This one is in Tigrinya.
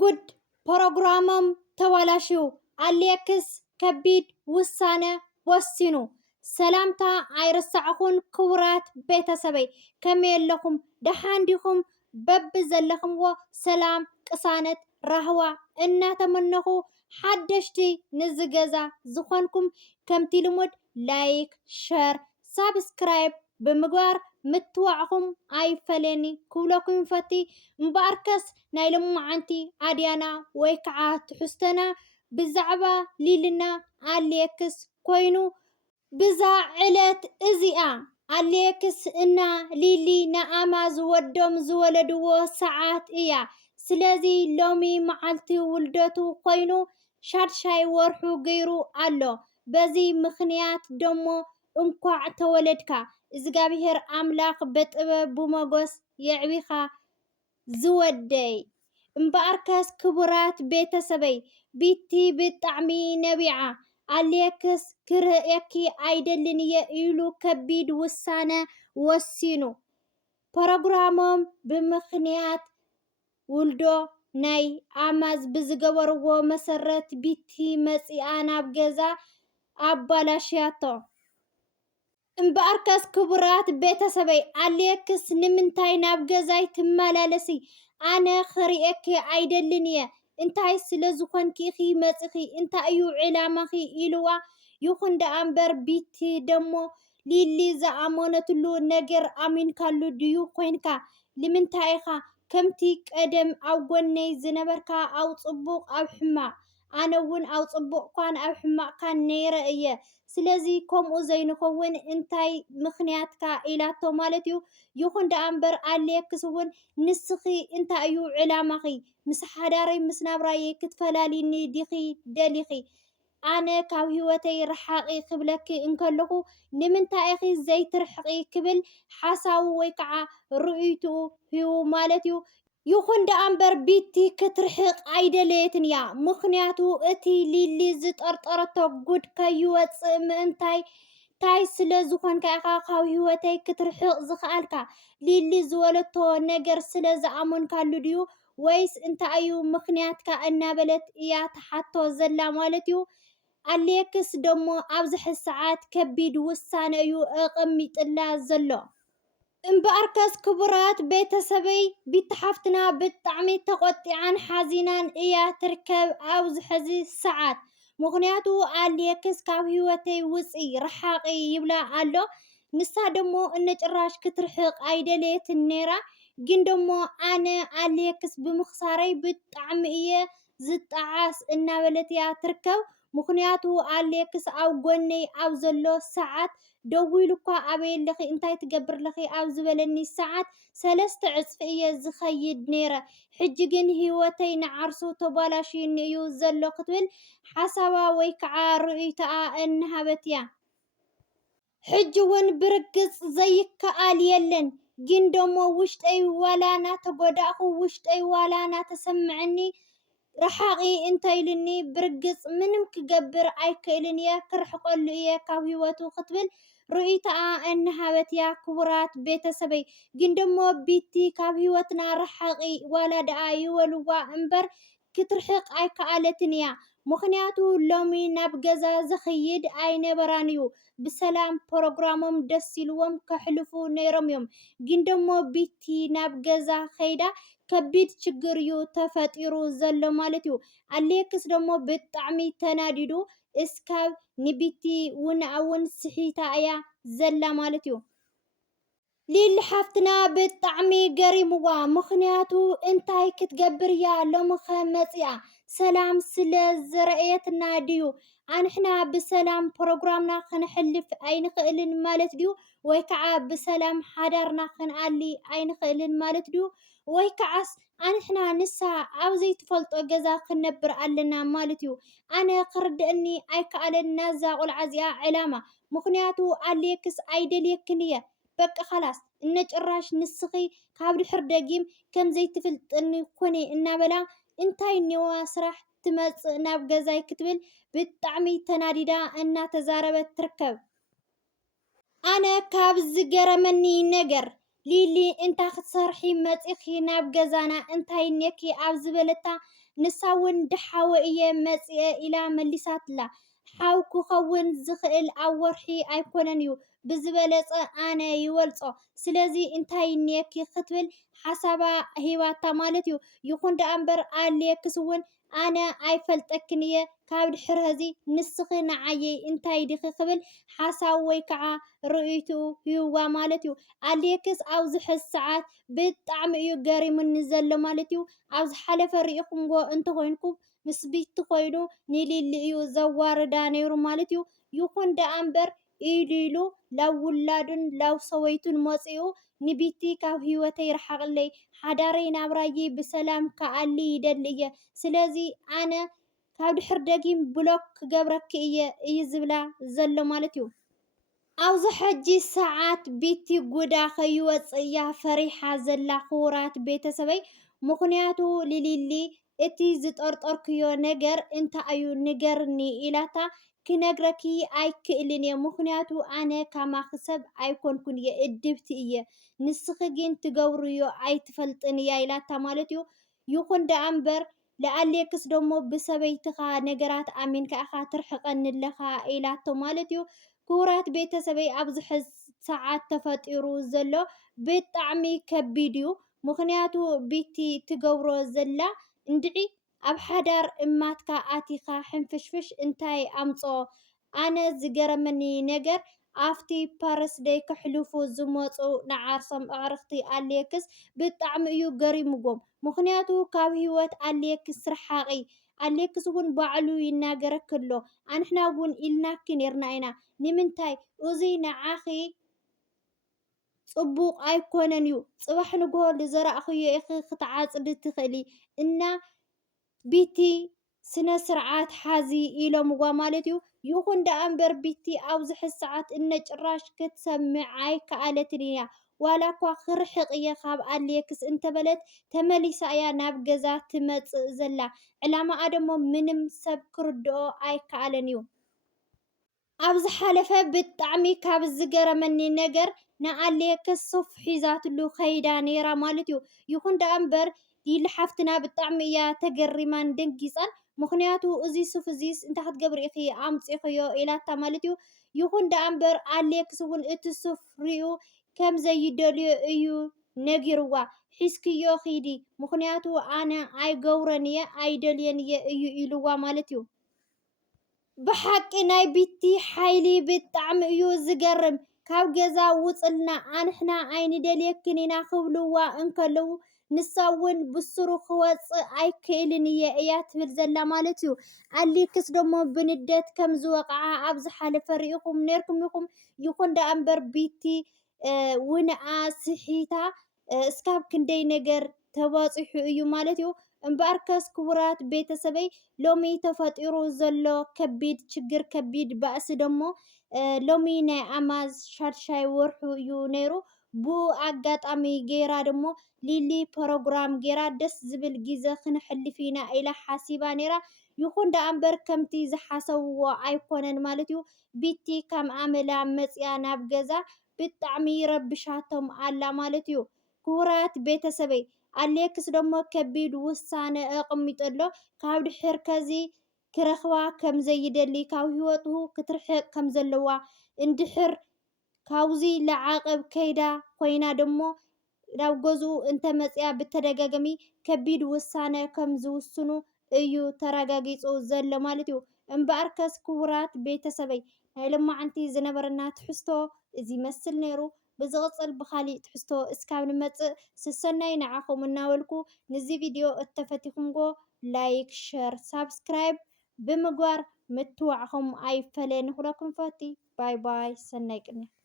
ጉድ ፕሮግራሞም ተዋላሽው አሌክስ ከቢድ ውሳነ ወሲኑ ሰላምታ አይረሳዕኹን ክቡራት ቤተሰበይ ከመየለኹም ደሓንዲኹም በብ ዘለኹምዎ ሰላም ቅሳነት ራህዋ እናተመነኹ ሓደሽቲ ንዝገዛ ዝኾንኩም ከምቲ ልሙድ ላይክ ሸር ሳብስክራይብ ብምግባር ምትዋዕኹም ኣይፈለኒ ክብለኩም ፈቲ እምበኣርከስ ናይ ልሙዓንቲ ኣድያና ወይ ከዓ ትሕዝተና ብዛዕባ ሊልና ኣሌክስ ኮይኑ ብዛ ዕለት እዚኣ ኣሌክስ እና ሊሊ ንኣማ ዝወዶም ዝወለድዎ ሰዓት እያ። ስለዚ ሎሚ መዓልቲ ውልደቱ ኮይኑ ሻድሻይ ወርሑ ገይሩ ኣሎ። በዚ ምክንያት ደሞ እንኳዕ ተወለድካ እግዚአብሔር አምላክ በጥበብ ብሞገስ የዕቢኻ ዝወደይ እምበኣርከስ ክቡራት ቤተሰበይ ቢቲ ብጣዕሚ ነቢዓ ኣሌክስ ክርእየኪ ኣይደልን እየ ኢሉ ከቢድ ውሳነ ወሲኑ ፕሮግራሞም ብምክንያት ውልዶ ናይ ኣማዝ ብዝገበርዎ መሰረት ቢቲ መፂኣ ናብ ገዛ ኣባላሽያቶ እምበኣርከስ ክቡራት ቤተሰበይ ኣሌክስ ንምንታይ ናብ ገዛይ ትመላለሲ ኣነ ክሪኤኪ ኣይደልን እየ እንታይ ስለ ዝኾንኪ ኢኺ መፂኺ እንታይ እዩ ዕላማኺ ኢልዋ ይኹን ደኣ እምበር ቢቲ ደሞ ሊሊ ዝኣመነትሉ ነገር ኣሚንካሉ ድዩ ኮንካ ንምንታይ ኢኻ ከምቲ ቀደም ኣብ ጎነይ ዝነበርካ ኣብ ፅቡቕ ኣብ ሕማቕ ኣነ እውን ኣብ ፅቡቕ ኳን ኣብ ሕማቕካን ነይረ እየ ስለዚ ከምኡ ዘይንኸውን እንታይ ምክንያትካ ኢላቶ ማለት እዩ ይኹን ደኣ እምበር ኣሌክስ እውን ንስኺ እንታይ እዩ ዕላማኺ ምስ ሓዳረይ ምስ ናብራይ ክትፈላሊኒ ዲኺ ደሊኺ ኣነ ካብ ህይወተይ ረሓቂ ክብለኪ እንከለኹ ንምንታይ ኢኺ ዘይትርሕቂ ክብል ሓሳቡ ወይ ከዓ ርእይቱኡ ህዩ ማለት እዩ ይኹን ደኣ እምበር ቢቲ ክትርሕቕ ኣይደለየትን እያ ምክንያቱ እቲ ሊሊ ዝጠርጠረቶ ጉድ ከይወፅእ ምእንታይ ታይ ስለ ዝኾንካ ኢኻ ካብ ህይወተይ ክትርሕቕ ዝኽኣልካ ሊሊ ዝወለቶ ነገር ስለ ዝኣመንካሉ ድዩ ወይስ እንታይ እዩ ምክንያትካ እናበለት እያ ተሓቶ ዘላ ማለት እዩ ኣሌክስ ደሞ ኣብዚ ሕዚ ሰዓት ከቢድ ውሳነ እዩ ኣቐሚጥላ ዘሎ እምበኣርከስ ክቡራት ቤተሰበይ ቢትሓፍትና ብጣዕሚ ተቆጢዓን ሓዚናን እያ ትርከብ ኣብዚ ሕዚ ሰዓት ምክንያቱ ኣሌክስ ካብ ህይወተይ ውፅኢ ረሓቂ ይብላ ኣሎ ንሳ ደሞ እነጭራሽ ክትርሕቕ ኣይደለየትን ነይራ ግን ደሞ ኣነ ኣሌክስ ብምኽሳረይ ብጣዕሚ እየ ዝጠዓስ እናበለት እያ ትርከብ ምክንያቱ ኣሌክስ ኣብ ጎነይ ኣብ ዘሎ ሰዓት ደው ኢሉ እኳ ኣበየለኺ እንታይ ትገብር ለኺ ኣብ ዝበለኒ ሰዓት 3 ዕፅፊ እየ ዝኸይድ ነይረ ሕጂ ግን ህይወተይ ንዓርሱ ተባላሽዩኒ እዩ ዘሎ ክትብል ሓሳባ ወይ ከዓ ርእይቶኣ እናሃበት እያ ሕጂ እውን ብርግፅ ዘይከኣል የለን ግን ደሞ ውሽጠይ ዋላ ናተጎዳእኹ ውሽጠይ ዋላ ናተሰምዐኒ ረሓቂ እንተይልኒ ብርግፅ ምንም ክገብር ኣይክእልን እየ ክርሕቀሉ እየ ካብ ህይወቱ ክትብል ርእይቶኣ እናሃበት እያ ክቡራት ቤተሰበይ ግን ደሞ ቢቲ ካብ ህይወትና ረሓቂ ዋላ ደኣ ይበልዋ እምበር ክትርሕቕ ኣይከኣለትን እያ ምክንያቱ ሎሚ ናብ ገዛ ዝኽይድ ኣይነበራን እዩ ብሰላም ፕሮግራሞም ደስ ኢልዎም ከሕልፉ ነይሮም እዮም ግን ደሞ ቢቲ ናብ ገዛ ከይዳ ከቢድ ችግር እዩ ተፈጢሩ ዘሎ ማለት እዩ ኣሌክስ ደሞ ብጣዕሚ ተናዲዱ እስካብ ንቢቲ እውን ስሒታ እያ ዘላ ማለት እዩ ሊሊ ሓፍትና ብጣዕሚ ገሪምዋ ምክንያቱ እንታይ ክትገብር እያ ሎሚ ኸ መፂኣ ሰላም ስለ ዝረአየትና ድዩ ኣንሕና ብሰላም ፕሮግራምና ክንሕልፍ ኣይንኽእልን ማለት ድዩ ወይ ከዓ ብሰላም ሓዳርና ክንኣሊ ኣይንኽእልን ማለት ድዩ ወይ ከዓስ ኣንሕና ንሳ ኣብ ዘይትፈልጦ ገዛ ክንነብር ኣለና ማለት እዩ ኣነ ክርድአኒ ኣይከኣለን ናዛ ቆልዓ እዚኣ ዕላማ ምክንያቱ ኣሌክስ ኣይደልየክን እየ በቃ خلاص እነጭራሽ ንስኺ ካብ ድሕር ደጊም ከም ዘይትፍልጥኒ ኮነ እናበላ እንታይ ኒዋ ስራሕ ትመጽእ ናብ ገዛይ ክትብል ብጣዕሚ ተናዲዳ እናተዛረበት ትርከብ ኣነ ካብ ዝገረመኒ ነገር ሊሊ እንታይ ክትሰርሒ መፂኺ ናብ ገዛና እንታይ ነኪ ኣብ ዝበለታ ንሳ እውን ድሓወ እየ መፂአ ኢላ መሊሳትላ። ሓው ክኸውን ዝኽእል ኣብ ወርሒ ኣይኮነን እዩ ብዝበለፀ ኣነ ይወልፆ ስለዚ እንታይ ነኪ ክትብል ሓሳባ ሂባታ ማለት እዩ። ይኹን ደኣ እምበር ኣልየክስ እውን ኣነ ኣይፈልጠክን እየ ካብ ድሕሪ ህዚ ንስኺ ንዓየይ እንታይ ዲኺ ክብል ሓሳብ ወይ ከዓ ርእይቱ ህይዋ ማለት እዩ። ኣልየክስ ኣብዚ ሕዚ ሰዓት ብጣዕሚ እዩ ገሪሙኒ ዘሎ ማለት እዩ። ኣብ ዝሓለፈ ሪኢኹምዎ እንተኮይንኩም ምስ ቢቲ ኮይኑ ንሊሊ እዩ ዘዋርዳ ነይሩ ማለት እዩ። ይኹን ደኣ እምበር ኢሉ ኢሉ ላብ ውላዱን ላብ ሰበይቱን መፂኡ ንቢቲ ካብ ሂወተይ ረሓቅለይ ሓዳረይ ናብራይ ብሰላም ከኣሊ ይደሊ እየ ስለዚ ኣነ ካብ ድሕር ደጊም ብሎክ ክገብረኪ እዩ ዝብላ ዘሎ ማለት እዩ። ኣብዚ ሕጂ ሰዓት ቢቲ ጉዳ ከይወፅእ እያ ፈሪሓ ዘላ ክቡራት ቤተሰበይ። ምክንያቱ ልሊሊ እቲ ዝጠርጠርክዮ ነገር እንታይ እዩ ንገርኒ ኢላታ ክነግረኪ ኣይክእልን እየ ምክንያቱ ኣነ ካማኺ ሰብ ኣይኮንኩን እየ እድብቲ እየ ንስኺ ግን ትገብርዮ ኣይትፈልጥን እያ ኢላታ ማለት እዩ። ይኹን ደኣ እምበር ለኣሌክስ ደሞ ብሰበይትኻ ነገራት ኣሚንካ ኢኻ ትርሕቐኒ ኣለኻ ኢላቶ ማለት እዩ። ክቡራት ቤተሰበይ ኣብዚ ሕዚ ሰዓት ተፈጢሩ ዘሎ ብጣዕሚ ከቢድ እዩ። ምክንያቱ ቢቲ ትገብሮ ዘላ እንድዒ ኣብ ሓዳር እማትካ ኣቲኻ ሕንፍሽፍሽ እንታይ ኣምፅኦ። ኣነ ዝገረመኒ ነገር ኣብቲ ፓረስደይ ከሕልፉ ዝመፁ ንዓርሶም ኣዕርኽቲ ኣልየክስ ብጣዕሚ እዩ ገሪምዎም። ምክንያቱ ካብ ሂወት ኣልየክስ ርሓቂ ኣልየክስ እውን ባዕሉ ይናገረክ ኣሎ ኣንሕና እውን ኢልናኪ ነርና ኢና ንምንታይ እዙይ ንዓኺ ፅቡቅ ኣይኮነን እዩ ፅባሕ ንግሆ ዝዘራእኽዮ ኢኺ ክትዓፅዲ ትኽእሊ እና ቢቲ ስነ ስርዓት ሓዚ ኢሎምዋ ማለት እዩ። ይኹን ደኣ እምበር ቢቲ ኣብዚ ሕዚ ሰዓት እነ ጭራሽ ክትሰምዕ ኣይከኣለትን እያ ዋላ እኳ ክርሕቕ እየ ካብ ኣልየክስ እንተበለት ተመሊሳ እያ ናብ ገዛ ትመፅእ ዘላ ዕላማኣ ደሞ ምንም ሰብ ክርድኦ ኣይከኣለን እዩ። ኣብ ዝሓለፈ ብጣዕሚ ካብ ዝገረመኒ ነገር ንኣልየክስ ሱፍ ሒዛትሉ ከይዳ ነይራ ማለት እዩ። ይኹን ደኣ እምበር ሊሊ ሓፍትና ብጣዕሚ እያ ተገሪማን ደንጊፃን ምክንያቱ እዚ ሱፍ እዚ እንታይ ክትገብሪ ኢኺ ኣምፂኽዮ ኢላታ ማለት እዩ። ይኹን ደኣ እምበር ኣልየክስ እውን እቲ ሱፍ ሪኡ ከም ዘይደልዮ እዩ ነጊርዋ ሒዝክዮ ኺዲ ምክንያቱ ኣነ ኣይገብሮን እየ ኣይደልየን እየ እዩ ኢልዋ ማለት እዩ። ብሓቂ ናይ ቢቲ ሓይሊ ብጣዕሚ እዩ ዝገርም። ካብ ገዛ ውፅልና ኣንሕና ኣይንደልየክን ኢና ክብልዋ እንከለዉ ንሳ እውን ብስሩ ክወፅእ ኣይክእልን እየ እያ ትብል ዘላ ማለት እዩ። ኣልየክስ ደሞ ብንደት ከም ዝወቕዓ ኣብ ዝሓለፈ ሪኢኹም ነርኩም ኢኹም። ይኹን ደኣ እምበር ቢቲ ውንኣ ስሒታ እስካብ ክንደይ ነገር ተበፂሑ እዩ ማለት እዩ። እምበኣርከስ ክቡራት ቤተሰበይ ሎሚ ተፈጢሩ ዘሎ ከቢድ ችግር ከቢድ ባእሲ ደሞ ሎሚ ናይ ኣማዝ ሻድሻይ ወርሑ እዩ ነይሩ። ብኡ ኣጋጣሚ ጌራ ደሞ ሊሊ ፕሮግራም ጌራ ደስ ዝብል ግዜ ክነሕልፍ ኢና ኢላ ሓሲባ ነይራ። ይኹን ደኣ እምበር ከምቲ ዝሓሰብዎ ኣይኮነን ማለት እዩ። ቢቲ ከም ኣመላ መፅያ ናብ ገዛ ብጣዕሚ ረብሻቶም ኣላ ማለት እዩ። ክቡራት ቤተሰበይ ኣልየክስ ደሞ ከቢድ ውሳነ ኣቐሚጡ ኣሎ ካብ ድሕር ከዚ ክረኽባ ከም ዘይደሊ ካብ ሂወቱ ክትርሕቕ ከም ዘለዋ እንድሕር ካብዚ ለዓቅብ ከይዳ ኮይና ደሞ ናብ ገዝኡ እንተመፅያ ብተደጋጋሚ ከቢድ ውሳነ ከም ዝውስኑ እዩ ተረጋጊፁ ዘሎ ማለት እዩ። እምበኣርከስ ክቡራት ቤተሰበይ ናይ ሎማዓንቲ ዝነበረና ትሕዝቶ እዚ ይመስል ነይሩ። ብዝቕፅል ብካሊእ ትሕዝቶ እስካብ ንመፅእ ስሰናይ ንዓኹም እናበልኩ ነዚ ቪድዮ እተፈቲኹምዎ ላይክ ሸር ሳብስክራይብ ብምግባር ምትዋዕኹም ኣይፈለየን። ንኹለኩም ፈቲ ባይ ባይ ሰናይ ቅንያ